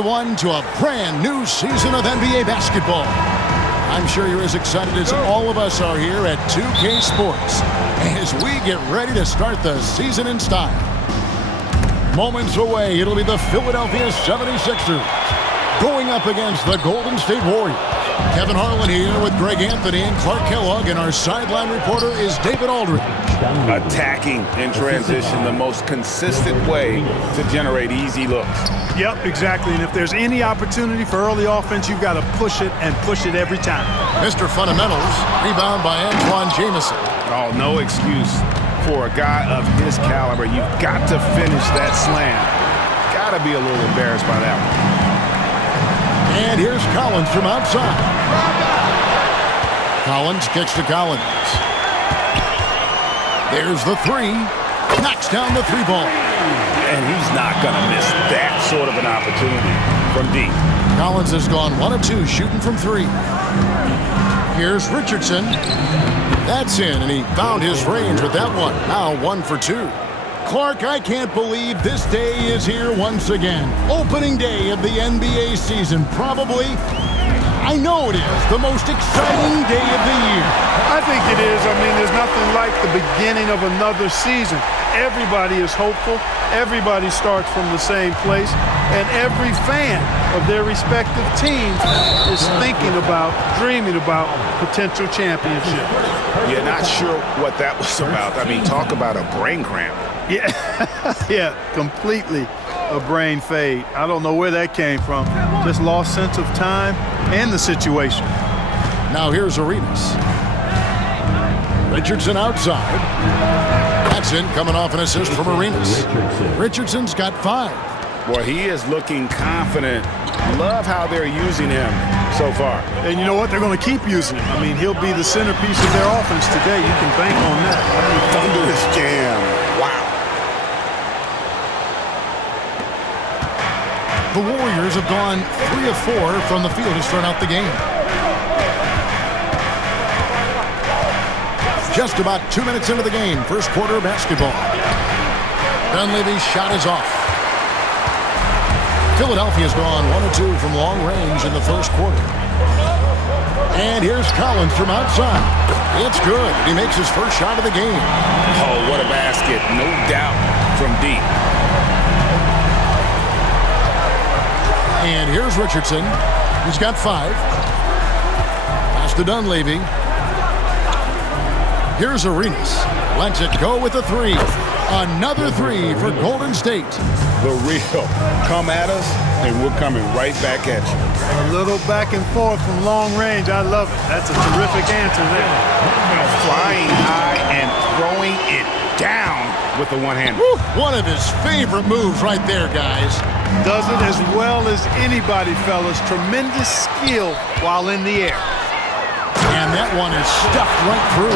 everyone, to a brand new season of NBA basketball. I'm sure you're as excited as all of us are here at 2K Sports as we get ready to start the season in style. Moments away, it'll be the Philadelphia 76ers going up against the Golden State Warriors. Kevin Harlan here with Greg Anthony and Clark Kellogg, and our sideline reporter is David Aldridge. Attacking in transition, the most consistent way to generate easy looks. Yep, exactly. And if there's any opportunity for early offense, you've got to push it and push it every time. Mr. Fundamentals, rebound by Antoine Jamison. Oh, no excuse for a guy of his caliber. You've got to finish that slam. Got to be a little embarrassed by that one. And here's Collins from outside. Collins kicks to Collins. There's the three. Knocks down the three ball. And he's not going to miss that sort of an opportunity from deep. Collins has gone 1 of 2 shooting from 3. Here's Richardson. That's in, and he found his range with that one. Now 1 for 2. Clark, I can't believe this day is here once again. Opening day of the NBA season. Probably, I know it is, the most exciting day of the year. I think it is. I mean, there's nothing like the beginning of another season. Everybody is hopeful. Everybody starts from the same place. And every fan of their respective teams is thinking about, dreaming about potential championship. Yeah, not sure what that was about. I mean, talk about a brain cramp. Yeah, yeah, completely a brain fade. I don't know where that came from. Just lost sense of time and the situation. Now here's Arenas. Richardson outside. That's in, coming off an assist from Arenas. Richardson's got 5. Boy, he is looking confident. Love how they're using him so far. And you know what? They're going to keep using him. I mean, he'll be the centerpiece of their offense today. You can bank on that. Thunderous jam. Wow. The Warriors have gone 3 of 4 from the field to start out the game. Just about 2 minutes into the game, first quarter of basketball. Dunleavy's shot is off. Philadelphia's gone 1 of 2 from long range in the first quarter. And here's Collins from outside. It's good. He makes his first shot of the game. Oh, what a basket. No doubt from deep. And here's Richardson. He's got 5. Pass to Dunleavy. Here's Arenas. Lets it go with a 3. Another 3 for Golden State. The real. Come at us, and we're coming right back at you. A little back and forth from long range. I love it. That's a terrific answer there. Flying high and throwing it down with the one-hander. One of his favorite moves right there, guys. Does it as well as anybody, fellas. Tremendous skill while in the air. And that one is stuffed right through.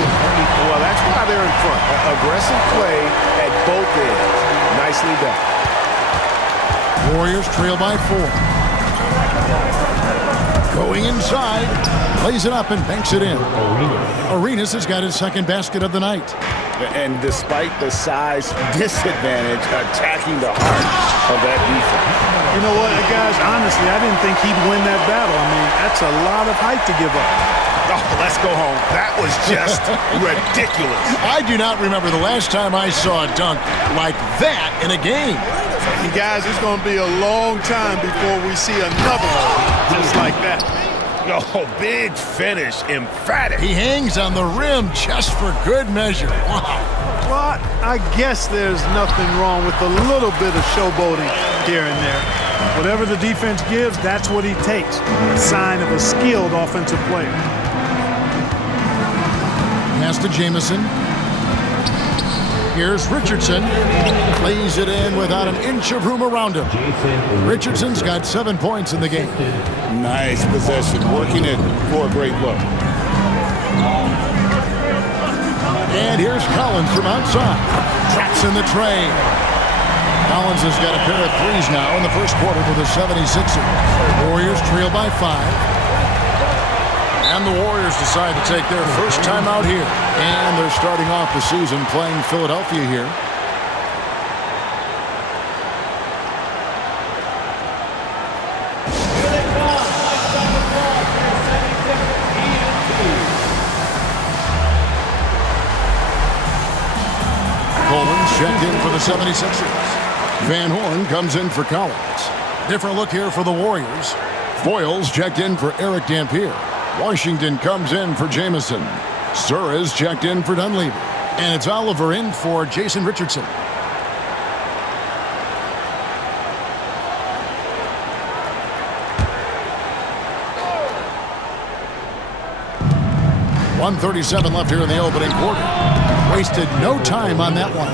Well, that's why they're in front. Aggressive play at both ends. Nicely done. Warriors trail by 4. Going inside. Plays it up and banks it in. Arenas has got his second basket of the night. And despite the size disadvantage, attacking the heart of that defense. You know what, guys? Honestly, I didn't think he'd win that battle. I mean, that's a lot of height to give up. Oh, let's go home. That was just ridiculous. I do not remember the last time I saw a dunk like that in a game. And guys, it's going to be a long time before we see another one just like that. Oh, big finish, emphatic. He hangs on the rim just for good measure. Wow. Well, I guess there's nothing wrong with a little bit of showboating here and there. Whatever the defense gives, that's what he takes. A sign of a skilled offensive player. Pass to Jamison. Here's Richardson. Plays it in without an inch of room around him. Richardson's got 7 points in the game. Nice possession, working it for a great look. And here's Collins from outside. Traps in the tray. Collins has got a pair of 3s now in the first quarter for the 76ers. Warriors trail by 5. And the Warriors decide to take their first time out here. And they're starting off the season playing Philadelphia here. checked in for the 76ers. Van Horn comes in for Collins. Different look here for the Warriors. Foyles checked in for Eric Dampier. Washington comes in for Jamison. Suarez checked in for Dunleavy. And it's Oliver in for Jason Richardson. .137 left here in the opening quarter. Wasted no time on that one.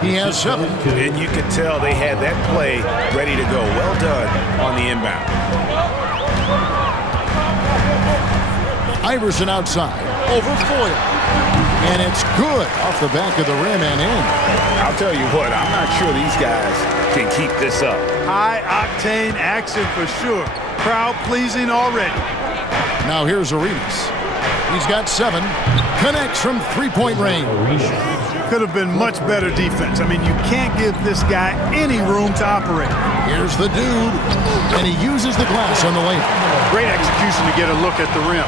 He has 7. And you could tell they had that play ready to go. Well done on the inbound. Iverson outside over Foyle. And it's good off the back of the rim and in. I'll tell you what, I'm not sure these guys can keep this up. High-octane action for sure. Crowd-pleasing already. Now here's Arenas. He's got 7. Connects from three-point range. Could have been much better defense. I mean, you can't give this guy any room to operate. Here's the dude. And he uses the glass on the layup. Great execution to get a look at the rim.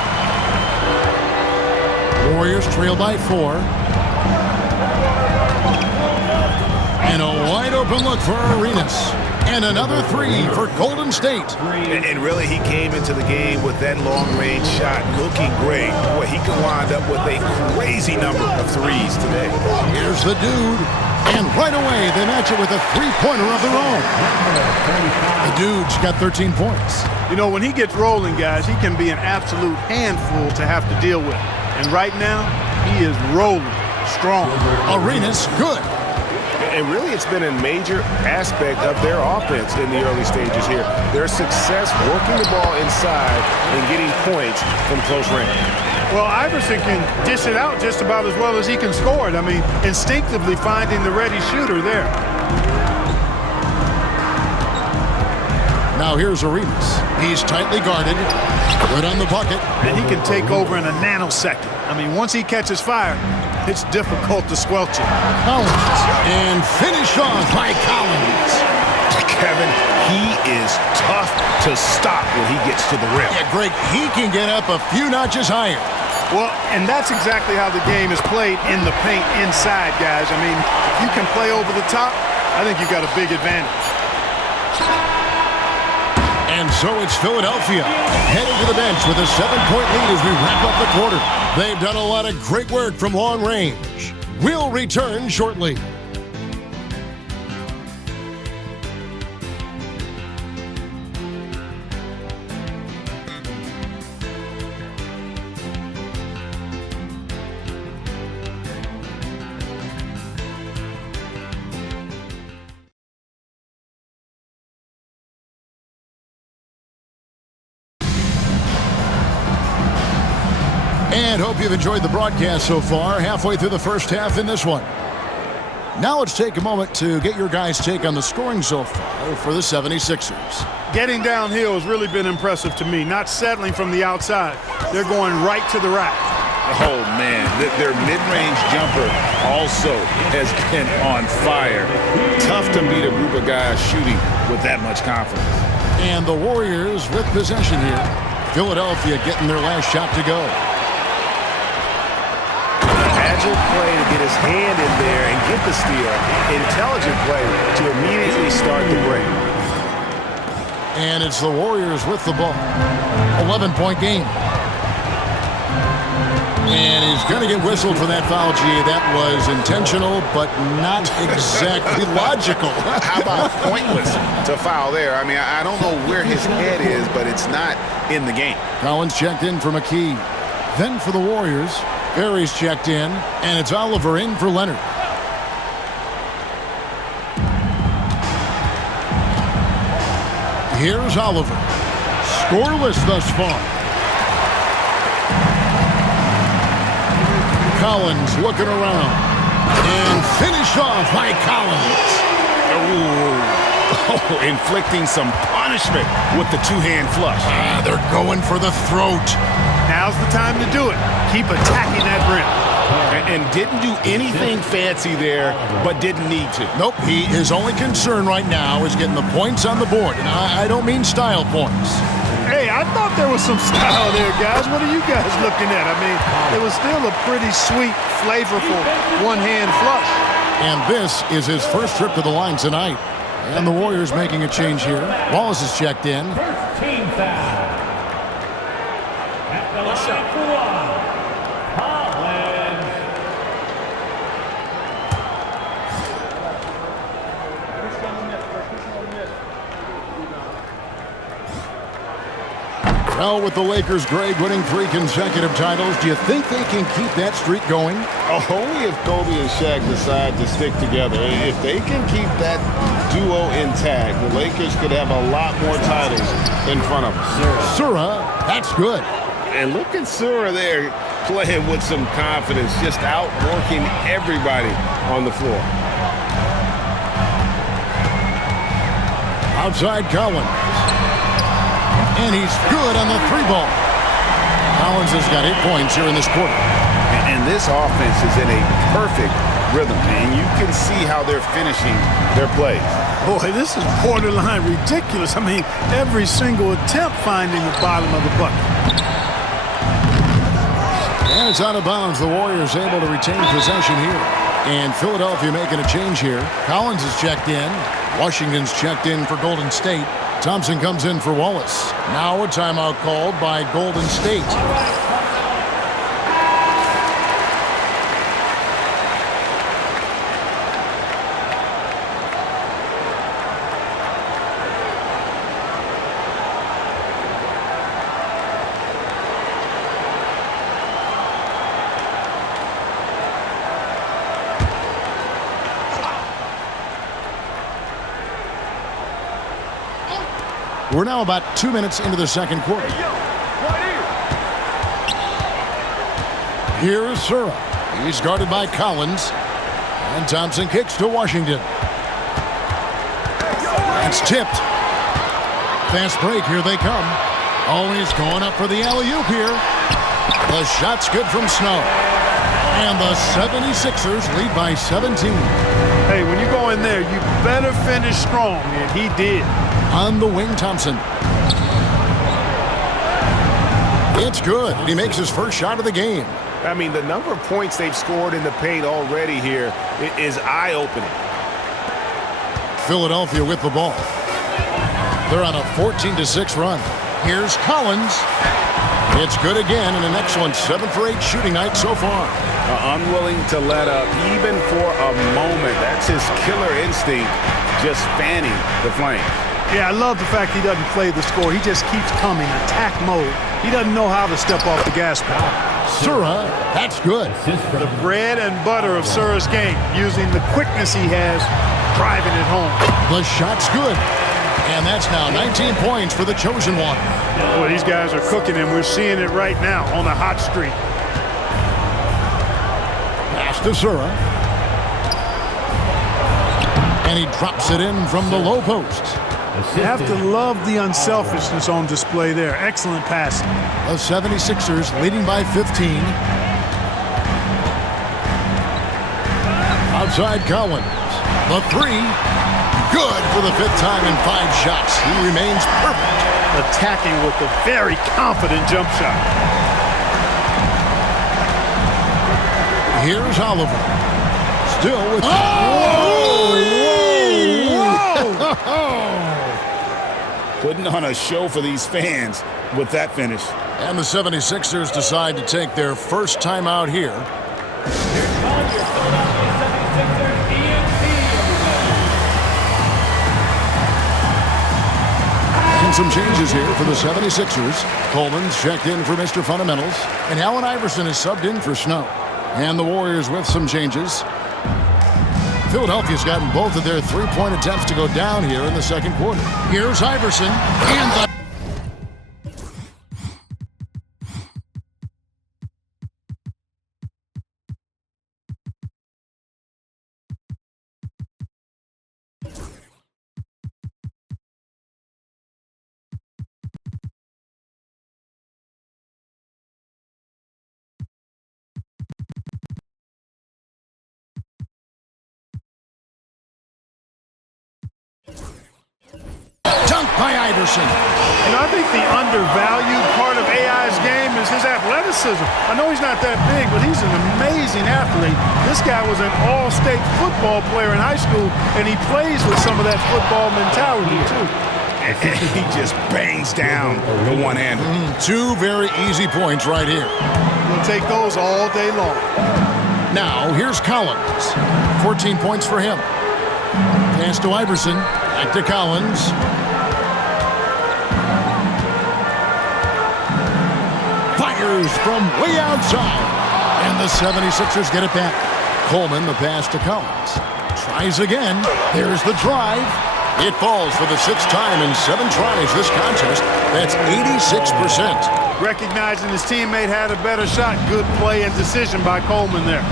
Warriors trail by 4. And a wide-open look for Arenas. And another 3 for Golden State. And really, he came into the game with that long-range shot looking great. Boy, he can wind up with a crazy number of threes today. Here's the dude. And right away, they match it with a three-pointer of their own. The dude's got 13 points. You know, when he gets rolling, guys, he can be an absolute handful to have to deal with. And right now, he is rolling strong. Arenas, good. And really, it's been a major aspect of their offense in the early stages here. Their success working the ball inside and getting points from close range. Well, Iverson can dish it out just about as well as he can score it. I mean, instinctively finding the ready shooter there. Now here's Arenas. He's tightly guarded. Good on the bucket. And he can take over in a nanosecond. I mean, once he catches fire, it's difficult to squelch it. Collins. And finished off by Collins. Kevin, he is tough to stop when he gets to the rim. Yeah, Greg, he can get up a few notches higher. Well, and that's exactly how the game is played in the paint inside, guys. I mean, if you can play over the top, I think you've got a big advantage. And so it's Philadelphia heading to the bench with a 7-point lead as we wrap up the quarter. They've done a lot of great work from long range. We'll return shortly. And hope you've enjoyed the broadcast so far, halfway through the first half in this one. Now let's take a moment to get your guys' take on the scoring so far for the 76ers. Getting downhill has really been impressive to me, not settling from the outside. They're going right to the rack. Oh, man, their mid-range jumper also has been on fire. Tough to beat a group of guys shooting with that much confidence. And the Warriors with possession here. Philadelphia getting their last shot to go. Agile play to get his hand in there and get the steal. Intelligent play to immediately start the break. And it's the Warriors with the ball. 11-point game. And he's going to get whistled for that foul, G. That was intentional, but not exactly logical. How about pointless to foul there? I mean, I don't know where his head is, but it's not in the game. Collins checked in for McKee. Then for the Warriors, Barry's checked in, and it's Oliver in for Leonard. Here's Oliver. Scoreless thus far. Collins looking around. And finished off by Collins. Oh, inflicting some punishment with the two-hand flush. They're going for the throat. Now's the time to do it. Keep attacking that rim. And didn't do anything fancy there, but didn't need to. Nope, his only concern right now is getting the points on the board. And I don't mean style points. Hey, I thought there was some style there, guys. What are you guys looking at? I mean, it was still a pretty sweet, flavorful one-hand flush. And this is his first trip to the line tonight. And the Warriors making a change here. Wallace is checked in. First team foul. At the line for one, Collins. Well, with the Lakers, Greg, winning 3 consecutive titles, do you think they can keep that streak going? Only if Kobe and Shaq decide to stick together. If they can keep that duo intact, the Lakers could have a lot more titles in front of them. Sura, that's good. And look at Sura there playing with some confidence, just outworking everybody on the floor. Outside Collins. And he's good on the 3-ball. Collins has got 8 points here in this quarter. And this offense is in a perfect rhythm, and you can see how they're finishing their plays. Boy, this is borderline ridiculous. I mean, every single attempt finding the bottom of the bucket. And it's out of bounds. The Warriors able to retain possession here. And Philadelphia making a change here. Collins is checked in. Washington's checked in for Golden State. Thompson comes in for Wallace. Now a timeout called by Golden State. We're now about 2 minutes into the second quarter. Here is Sura. He's guarded by Collins. And Thompson kicks to Washington. It's tipped. Fast break. Here they come. Oh, he's going up for the alley-oop here. The shot's good from Snow. And the 76ers lead by 17. Hey, when you go in there, you better finish strong, and he did. On the wing, Thompson. It's good. He makes his first shot of the game. I mean, the number of points they've scored in the paint already here is eye-opening. Philadelphia with the ball. They're on a 14-6 run. Here's Collins. It's good again, and an excellent 7 for 8 shooting night so far. Unwilling to let up even for a moment. That's his killer instinct, just fanning the flames. Yeah, I love the fact he doesn't play the score. He just keeps coming, attack mode. He doesn't know how to step off the gas pedal. Sura, that's good. The bread and butter of Sura's game, using the quickness he has, driving it home. The shot's good. And that's now 19 points for the chosen one. Well, these guys are cooking, and we're seeing it right now on a hot streak. Pass to Sura. And he drops it in from the low post. You have to love the unselfishness on display there. Excellent passing. The 76ers leading by 15. Outside Collins. The 3. Good for the 5th time in 5 shots. He remains perfect. Attacking with a very confident jump shot. Here's Oliver. Still with... Putting on a show for these fans with that finish. And the 76ers decide to take their first timeout here. And some changes here for the 76ers. Coleman's checked in for Mr. Fundamentals. And Allen Iverson is subbed in for Snow. And the Warriors with some changes. Philadelphia's gotten both of their 3-point attempts to go down here in the second quarter. Here's Iverson. And the... Dunk by Iverson. And I think the undervalued part of AI's game is his athleticism. I know he's not that big, but he's an amazing athlete. This guy was an all-state football player in high school, and he plays with some of that football mentality, too. He just bangs down the one-hander. Two very easy points right here. He'll take those all day long. Now, here's Collins. 14 points for him. Pass to Iverson. Back to Collins. Fires from way outside. And the 76ers get it back. Coleman, the pass to Collins. Tries again. There's the drive. It falls for the sixth time in 7 tries this contest. That's 86%. Recognizing his teammate had a better shot. Good play and decision by Coleman there.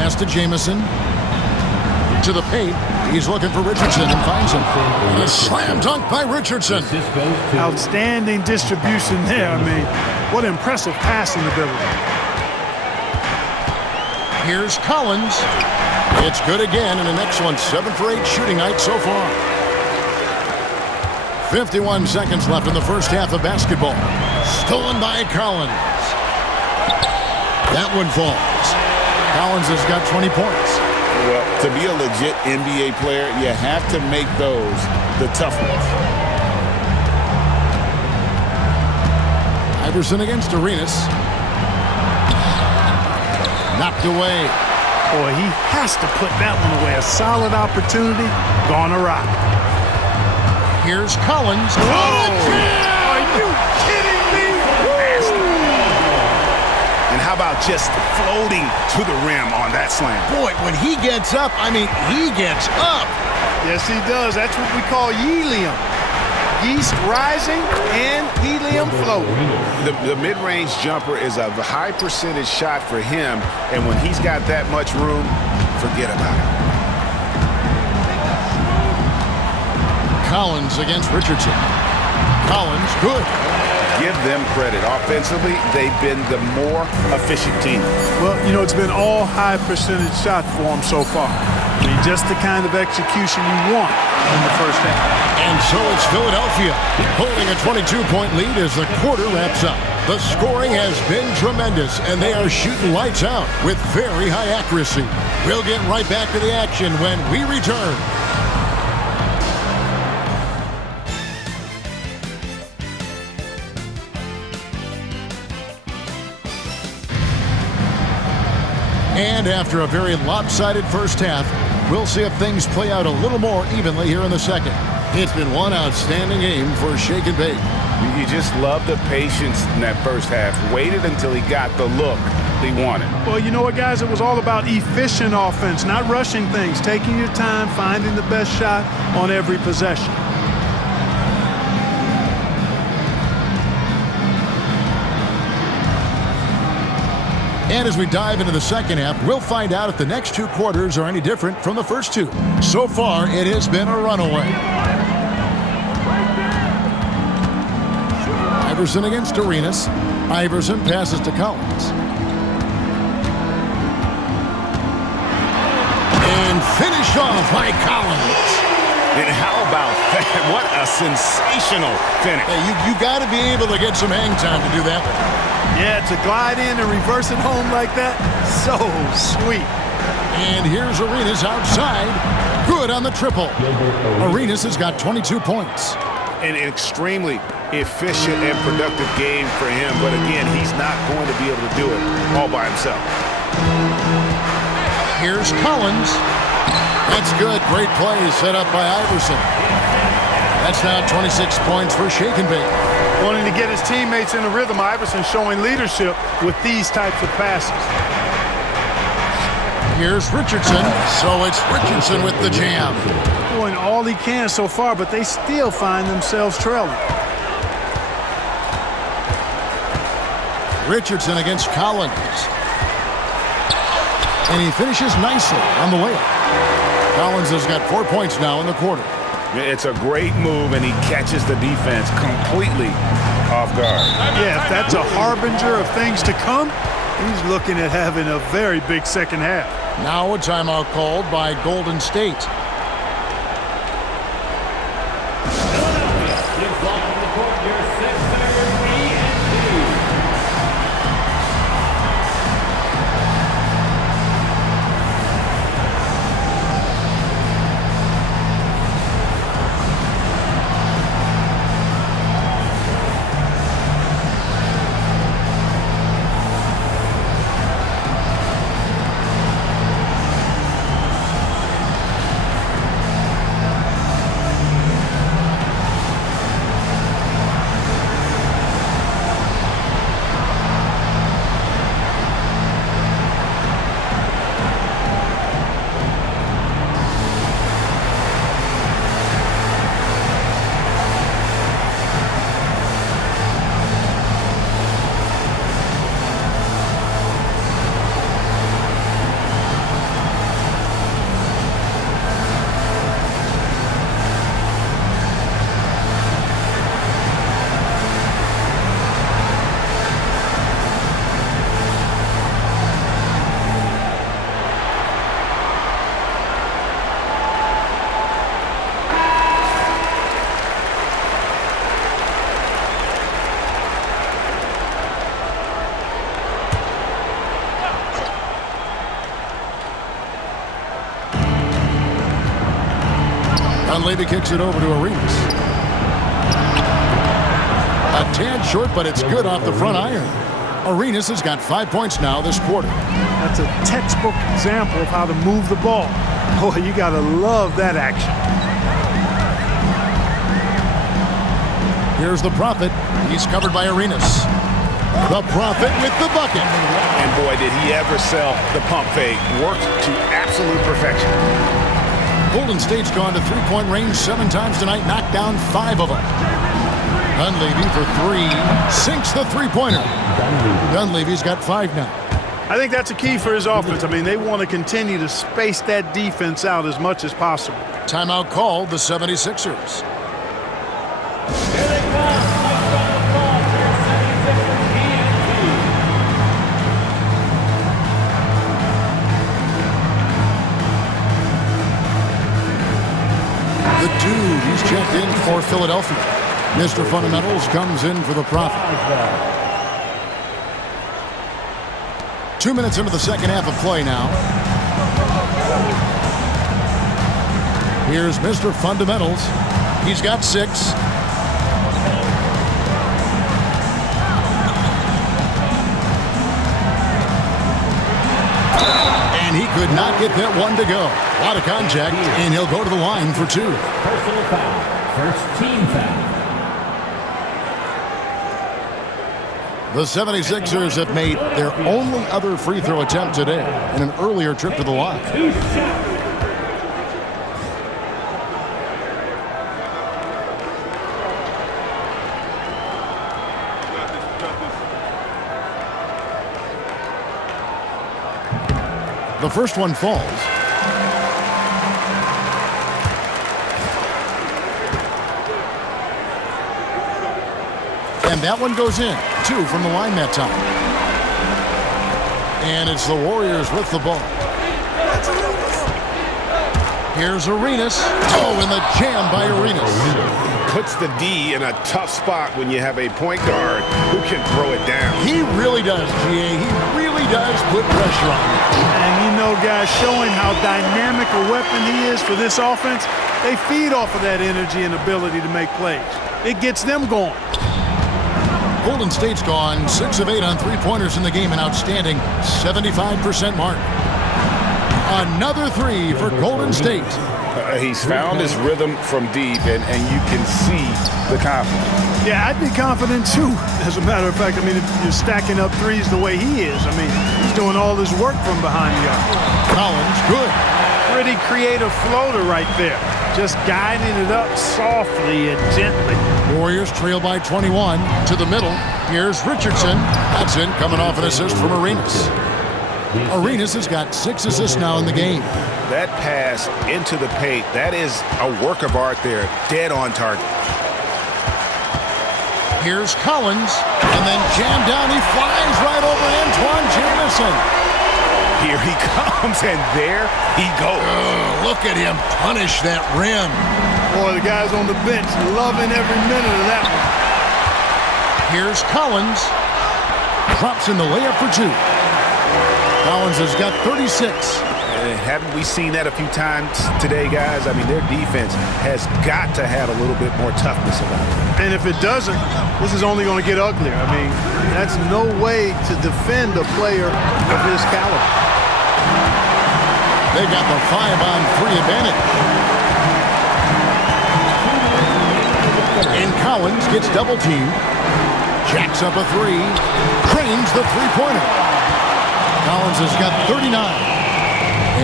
Pass to Jamison. To the paint. He's looking for Richardson and finds him. And a slam dunk by Richardson. Outstanding distribution there. I mean, what impressive passing ability. Here's Collins. It's good again and an excellent 7 for 8 shooting night so far. 51 seconds left in the first half of basketball. Stolen by Collins. That one falls. Collins has got 20 points. Well, to be a legit NBA player, you have to make those the tough ones. Iverson against Arenas. Knocked away. Boy, he has to put that one away. A solid opportunity gone awry. Here's Collins. Are you kidding me? And how about just floating to the rim on that slam? Boy, when he gets up, I mean, he gets up. Yes, he does. That's what we call helium. Yeast rising and helium floating. The mid-range jumper is a high percentage shot for him, and when he's got that much room, forget about it. Collins against Richardson. Collins, good. Give them credit. Offensively, they've been the more efficient team. Well, you know, it's been all high percentage shot for him so far. I mean, just the kind of execution you want in the first half. And so it's Philadelphia holding a 22-point lead as the quarter wraps up. The scoring has been tremendous, and they are shooting lights out with very high accuracy. We'll get right back to the action when we return. And after a very lopsided first half, we'll see if things play out a little more evenly here in the second. It's been one outstanding game for Shake and Bake. You just love the patience in that first half. Waited until he got the look he wanted. Well, you know what, guys? It was all about efficient offense, not rushing things, taking your time, finding the best shot on every possession. And as we dive into the second half, we'll find out if the next 2 quarters are any different from the first 2. So far, it has been a runaway. Iverson against Arenas. Iverson passes to Collins. And finished off by Collins. And how about that? What a sensational finish. Hey, you got to be able to get some hang time to do that one. Yeah, to glide in and reverse it home like that, so sweet. And here's Arenas outside. Good on the triple. Arenas has got 22 points. An extremely efficient and productive game for him, but again, he's not going to be able to do it all by himself. Here's Collins. That's good. Great play set up by Iverson. That's now 26 points for Shake and Bake. Wanting to get his teammates in the rhythm, Iverson showing leadership with these types of passes. Here's Richardson. So it's Richardson with the jam. Doing all he can so far, but they still find themselves trailing. Richardson against Collins. And he finishes nicely on the layup. Collins has got 4 points now in the quarter. It's a great move, and he catches the defense completely off guard. Yeah, if that's a harbinger of things to come, he's looking at having a very big second half. Now a timeout called by Golden State. Dunleavy kicks it over to Arenas. A tad short, but it's good off the front iron. Arenas has got 5 points now this quarter. That's a textbook example of how to move the ball. Boy, you got to love that action. Here's the Prophet. He's covered by Arenas. The Prophet with the bucket. And boy, did he ever sell the pump fake. Worked to absolute perfection. Golden State's gone to three-point range 7 times tonight, knocked down 5 of them. Dunleavy for 3, sinks the three-pointer. Dunleavy's got 5 now. I think that's a key for his offense. I mean, they want to continue to space that defense out as much as possible. Timeout called, the 76ers. Here they come. Touchdown ball for your 76ers The dude, he's checked in for Philadelphia. Mr. Fundamentals comes in for the Prophet. 2 minutes into the second half of play now. Here's Mr. Fundamentals. He's got 6. And he could not get that one to go. A lot of contact, and he'll go to the line for 2. Personal foul. First team foul. The 76ers have made their only other free throw attempt today in an earlier trip to the line. The first one falls. And that one goes in. 2 from the line that time. And it's the Warriors with the ball. Here's Arenas. Oh, and the jam by Arenas. Puts the D in a tough spot when you have a point guard who can throw it down. He really does, GA. He really does put pressure on him. And you know, guys, showing how dynamic a weapon he is for this offense, they feed off of that energy and ability to make plays. It gets them going. Golden State's gone 6 of 8 on three-pointers in the game, an outstanding 75% mark. Another 3 for Golden State. He's found his rhythm from deep, and you can see the confidence. Yeah, I'd be confident too, as a matter of fact. I mean, if you're stacking up threes the way he is, I mean, he's doing all this work from behind the arc. Collins, good. Pretty creative floater right there. Just guiding it up softly and gently. Warriors trail by 21 to the middle. Here's Richardson. That's in, coming off an assist from Arenas. Arenas has got 6 assists now in the game. That pass into the paint, that is a work of art there. Dead on target. Here's Collins, and then jammed down. He flies right over Antoine Jamison. Here he comes, and there he goes. Look at him punish that rim. Boy, the guys on the bench loving every minute of that one. Here's Collins. Drops in the layup for 2. Collins has got 36. Haven't we seen that a few times today, guys? I mean, their defense has got to have a little bit more toughness about it. And if it doesn't, this is only going to get uglier. I mean, that's no way to defend a player of his caliber. They got the 5-on-3 advantage. And Collins gets double-teamed. Jacks up a 3. Cranes the three-pointer. Collins has got 39.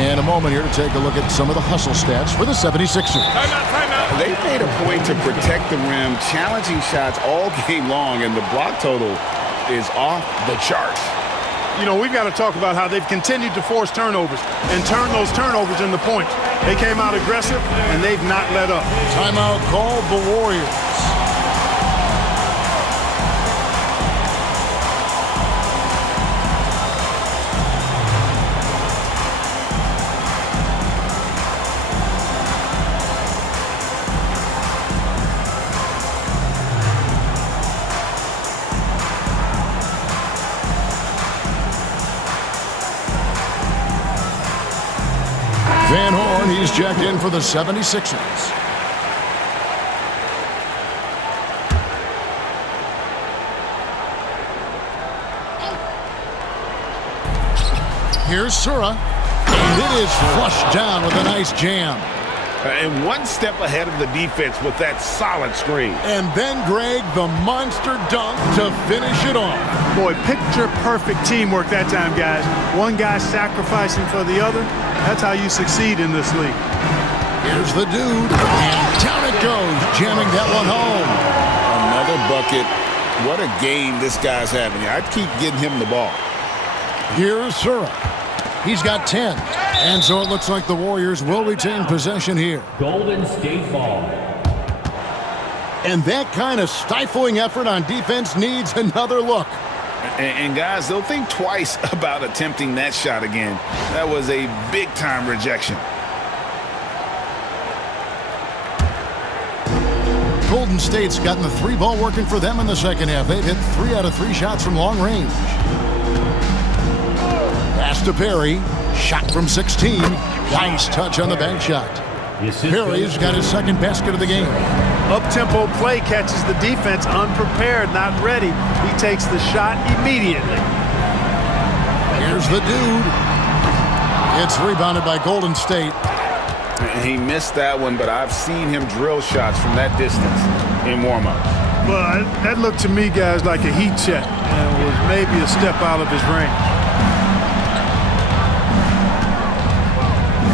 And a moment here to take a look at some of the hustle stats for the 76ers. Timeout. They've made a point to protect the rim, challenging shots all game long, and the block total is off the charts. You know, we've got to talk about how they've continued to force turnovers and turn those turnovers into points. They came out aggressive, and they've not let up. Timeout called the Warriors. Van Horn, he's checked in for the 76ers. Here's Sura. And it is flushed down with a nice jam. And one step ahead of the defense with that solid screen. And then, Greg, the monster dunk to finish it off. Boy, picture-perfect teamwork that time, guys. One guy sacrificing for the other. That's how you succeed in this league. Here's the dude, and down it goes, jamming that one home. Another bucket. What a game this guy's having. I'd keep getting him the ball. Here's Sura. He's got 10. And so it looks like the Warriors will retain possession here. Golden State ball. And that kind of stifling effort on defense needs another look. And guys, they'll think twice about attempting that shot again. That was a big-time rejection. Golden State's gotten the three ball working for them in the second half. They've hit 3 out of 3 shots from long range. Pass to Perry. Shot from 16. Nice touch on the bank shot. Perry's got his second basket of the game. Up-tempo play catches the defense unprepared, not ready. He takes the shot immediately. Here's the dude. It's rebounded by Golden State. He missed that one, but I've seen him drill shots from that distance in warm-ups. Well, that looked to me, guys, like a heat check and was maybe a step out of his range.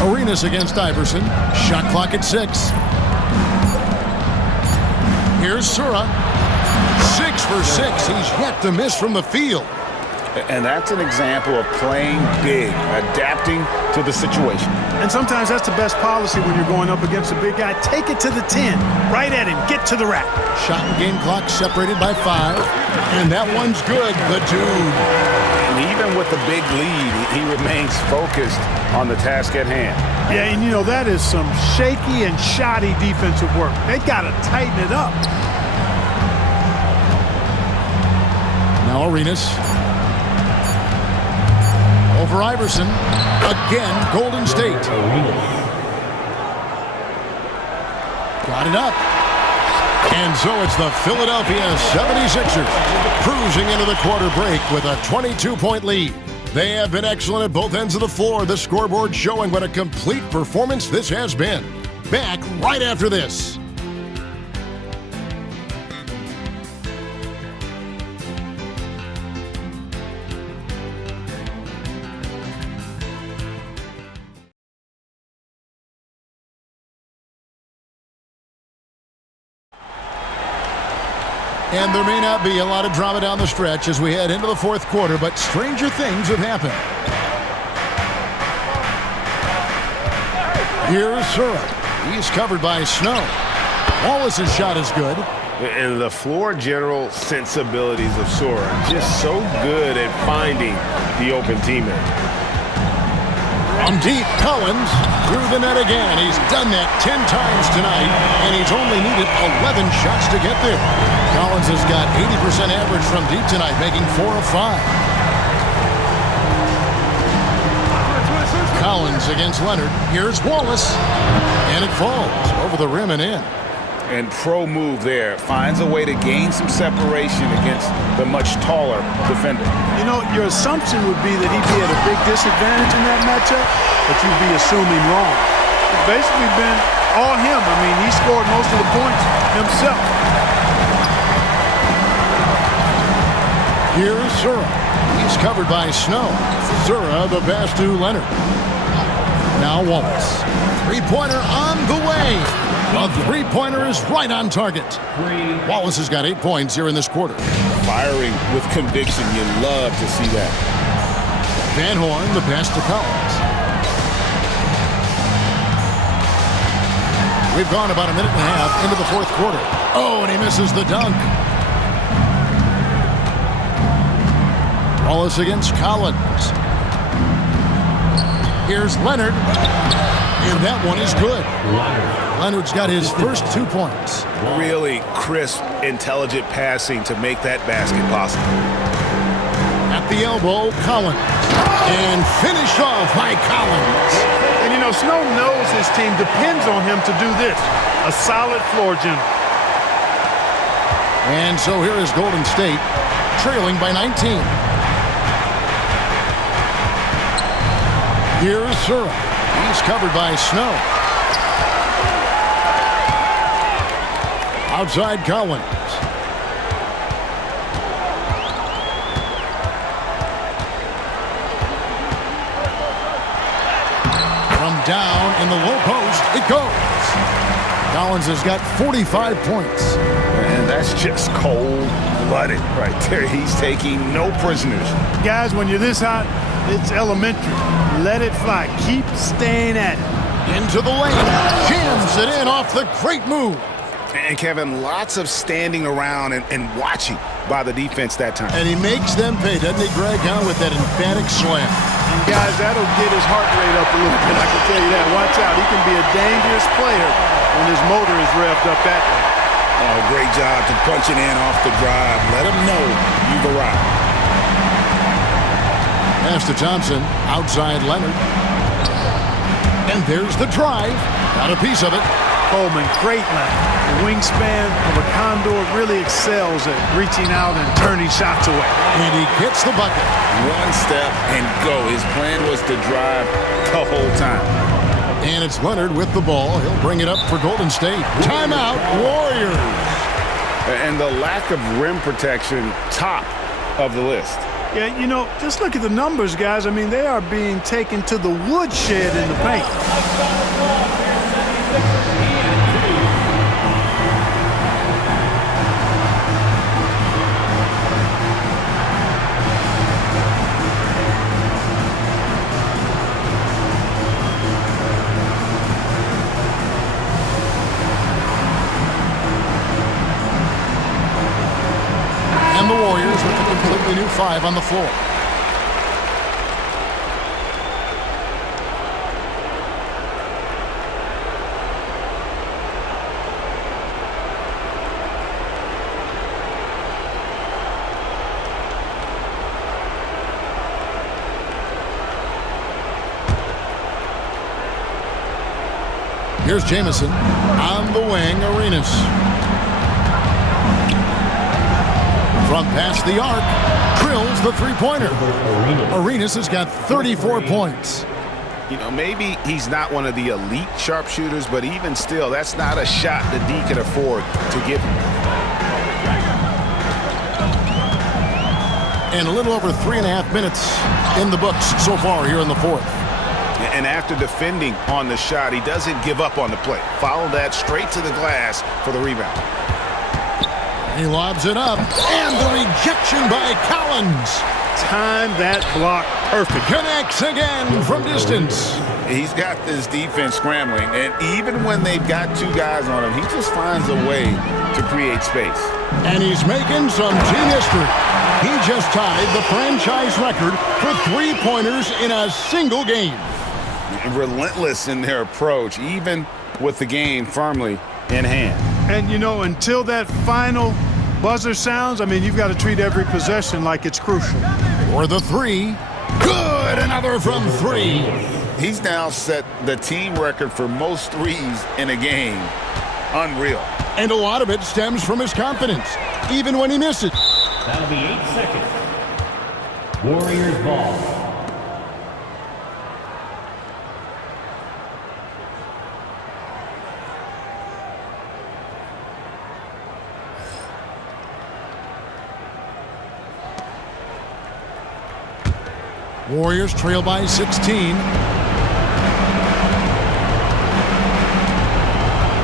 Arenas against Iverson. Shot clock at 6. Here's Sura. 6 for 6. He's yet to miss from the field. And that's an example of playing big, adapting to the situation. And sometimes that's the best policy when you're going up against a big guy. Take it to the 10. Right at him. Get to the rack. Shot and game clock separated by 5. And that one's good. The dude. And even with the big lead, he remains focused on the task at hand. Yeah, and you know, that is some shaky and shoddy defensive work. They got to tighten it up. Now Arenas. Over Iverson. Again, Golden State. Got it up. And so it's the Philadelphia 76ers cruising into the quarter break with a 22-point lead. They have been excellent at both ends of the floor. The scoreboard showing what a complete performance this has been. Back right after this. And there may not be a lot of drama down the stretch as we head into the fourth quarter, but stranger things have happened. Here's Sura. He's covered by Snow. Wallace's shot is good. And the floor general sensibilities of Sura, just so good at finding the open teammate. From deep, Collins through the net again. He's done that 10 times tonight, and he's only needed 11 shots to get there. Collins has got 80% average from deep tonight, making 4 of 5. Collins against Leonard. Here's Wallace, and it falls over the rim and in. And pro move there. Finds a way to gain some separation against the much taller defender. You know, your assumption would be that he'd be at a big disadvantage in that matchup, but you'd be assuming wrong. It's basically been all him. I mean, he scored most of the points himself. Here's Sura. He's covered by Snow. Sura the pass to Leonard. Now Wallace. Three-pointer on the way. A three-pointer is right on target. Wallace has got 8 points here in this quarter. Firing with conviction. You love to see that. Van Horn, the pass to Collins. We've gone about a minute and a half into the fourth quarter. Oh, and he misses the dunk. Wallace against Collins. Here's Leonard. And that one is good. Leonard's got his first 2 points. Really crisp, intelligent passing to make that basket possible. At the elbow, Collins. And finished off by Collins. And, you know, Snow knows his team depends on him to do this. A solid floor general. And so here is Golden State, trailing by 19. Here's Surratt. He's covered by Snow. Outside Collins. From down in the low post, it goes. Collins has got 45 points. And that's just cold-blooded right there. He's taking no prisoners. Guys, when you're this hot, it's elementary. Let it fly. Keep staying at it. Into the lane. Jams it in off the great move. And, Kevin, lots of standing around and watching by the defense that time. And he makes them pay, doesn't he, Greg, with that emphatic slam. And guys, that'll get his heart rate up a little bit, I can tell you that. Watch out. He can be a dangerous player when his motor is revved up that way. Oh, great job to punch it in off the drive. Let him know you've arrived. Pass to Thompson. Outside Leonard. And there's the drive. Got a piece of it. Coleman, great line. The wingspan of a Condor really excels at reaching out and turning shots away. And he gets the bucket. One step and go. His plan was to drive the whole time. And it's Leonard with the ball. He'll bring it up for Golden State. Timeout, Warriors. And the lack of rim protection, top of the list. Yeah, you know, just look at the numbers, guys. I mean, they are being taken to the woodshed in the paint. And the Warriors with a completely new 5 on the floor. Here's Jamison on the wing, Arenas. From past the arc, drills the three-pointer. Arenas has got 34 points. You know, maybe he's not one of the elite sharpshooters, but even still, that's not a shot that D can afford to give him. And a little over 3.5 minutes in the books so far here in the fourth. And after defending on the shot, he doesn't give up on the play. Follow that straight to the glass for the rebound. He lobs it up, and the rejection by Collins. Time that block perfect. Connects again from distance. He's got this defense scrambling, and even when they've got 2 guys on him, he just finds a way to create space. And he's making some team history. He just tied the franchise record for three-pointers in a single game. Relentless in their approach, even with the game firmly in hand. And, you know, until that final buzzer sounds, I mean, you've got to treat every possession like it's crucial. For the 3. Good! Another from 3. He's now set the team record for most threes in a game. Unreal. And a lot of it stems from his confidence, even when he misses. That'll be 8 seconds. Warriors ball. Warriors trail by 16.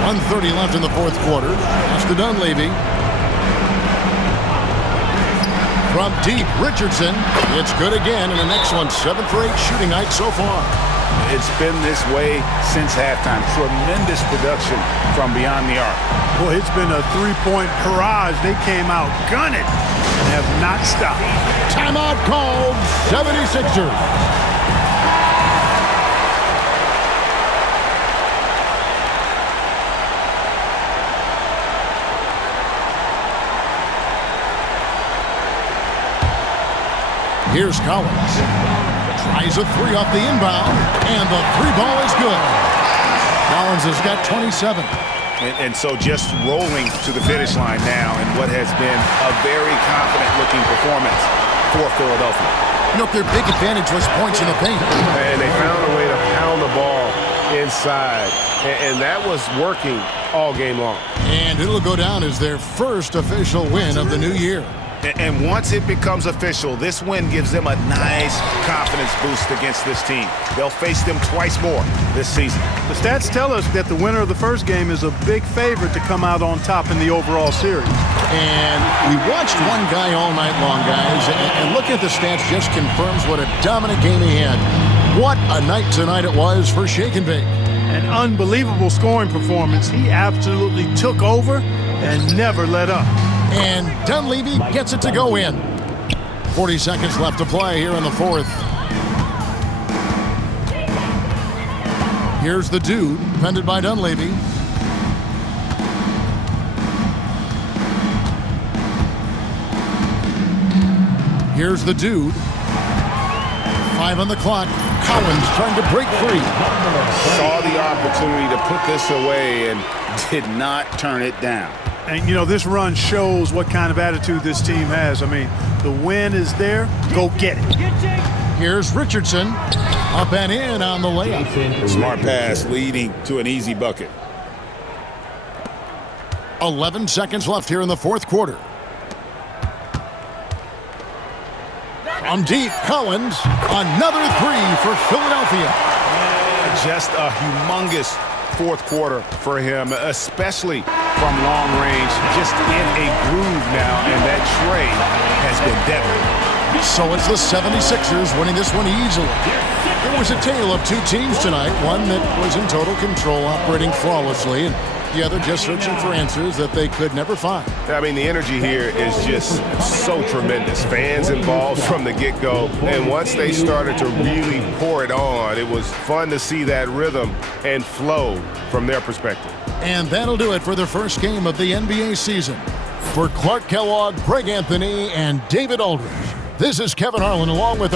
1:30 left in the fourth quarter. Pass to Dunleavy. From deep, Richardson. It's good again, and an excellent 7 for 8 shooting night so far. It's been this way since halftime. Tremendous production from beyond the arc. Boy, it's been a three-point barrage. They came out gunning and have not stopped. Timeout called, 76ers. Here's Collins. Tries a 3 off the inbound, and the 3 ball is good. Collins has got 27. And so just rolling to the finish line now in what has been a very confident-looking performance for Philadelphia. You know, their big advantage was points in the paint. And they found a way to pound the ball inside. And that was working all game long. And it'll go down as their first official win of the new year. And once it becomes official, this win gives them a nice confidence boost against this team. They'll face them twice more this season. The stats tell us that the winner of the first game is a big favorite to come out on top in the overall series. And we watched one guy all night long, guys, and looking at the stats just confirms what a dominant game he had. What a night tonight it was for Shake and Bake. An unbelievable scoring performance. He absolutely took over and never let up. And Dunleavy gets it to go in. 40 seconds left to play here in the fourth. Here's the dude, defended by Dunleavy. Here's the dude. 5 on the clock. Collins trying to break free. Saw the opportunity to put this away and did not turn it down. And, you know, this run shows what kind of attitude this team has. I mean, the win is there. Go get it. Here's Richardson. Up and in on the layup. Smart pass leading to an easy bucket. 11 seconds left here in the fourth quarter. From deep, Collins. Another three for Philadelphia. Just a humongous fourth quarter for him, especially from long range, just in a groove now, and that trade has been deadly. So it's the 76ers winning this one easily. It was a tale of two teams tonight, one that was in total control, operating flawlessly, and the other just searching for answers that they could never find. I mean, the energy here is just so tremendous. Fans involved from the get-go, and once they started to really pour it on, it was fun to see that rhythm and flow from their perspective. And that'll do it for the first game of the NBA season. For Clark Kellogg, Greg Anthony, and David Aldridge, this is Kevin Harlan along with